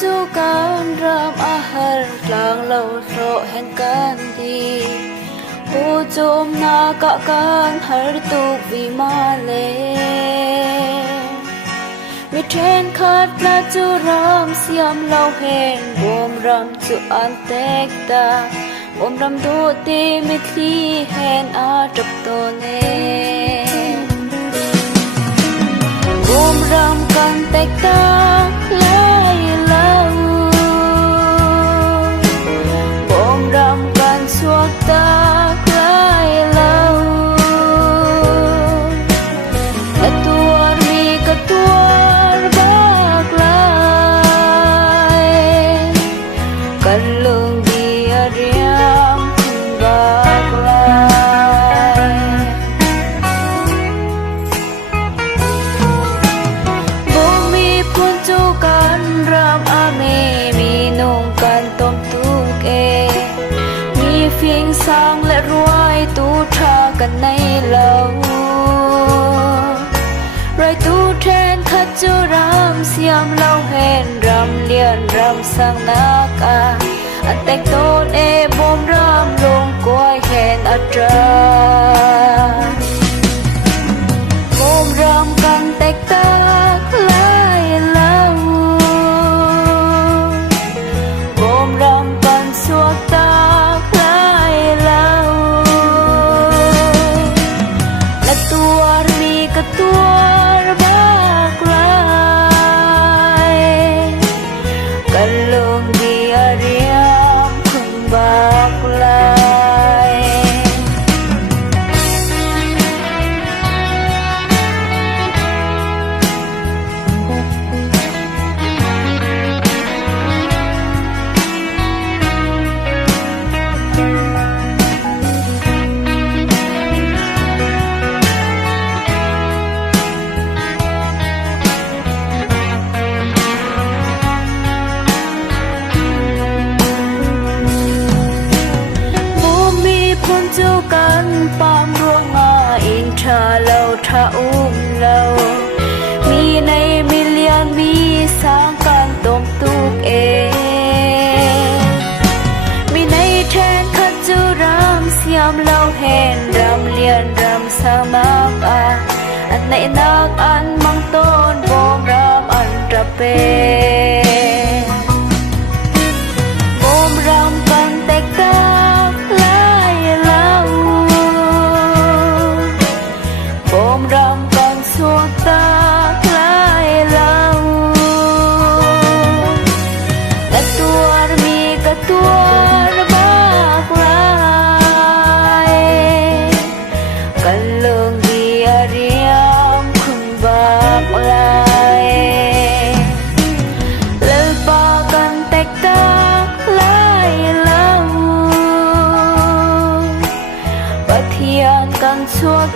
chu kan ram a har tlang lo ro hen kan di hu chom na ka kan har tu vi ma le mi then khat la chu ram siam lo hen bom ram chu an tek ta bom ram do te mi thli hen a trap to ne bom ram kan tek ta lai lau bom ram kan suak ta lai lau katuar mi katuar bak lai kan lung di ariam bak lai bumi pun chu kan ram ame mi nung kan tom tu ke mi phieng sangและรวยtu thaกันในเล่ารอยtuแทนคัดจูรามเสียมเล่าเห็นรำเลียนรำสังนากาอันแต่งโตนเอบมรำลงกวยเห็นอัตราบมรำกันแตกตาลายเล่าบมรำกันสวกตาลายเล่าและตัวมีกระตัวบากลายกันลงดีอาเรียมคุณบากลายจูกันปามร่วงงาอินทราเราทาอุ้มเรามีในมิเลียนมีสางการตมตุกเอมีในแทนคัดจูรามเสียมเราเห็นรำเลียนรำสางนักอันในนักอันมังต้นบมรำอันตระเปบมรำกันแตกตาบมรำกันสวกตาคล้ายเล่าและตัวมีกระตัวบากลายกันลงดีอาเรียมคุณบากลายเลิกปากันแตกตาคล้ายเล่าปะเทียนกันสวก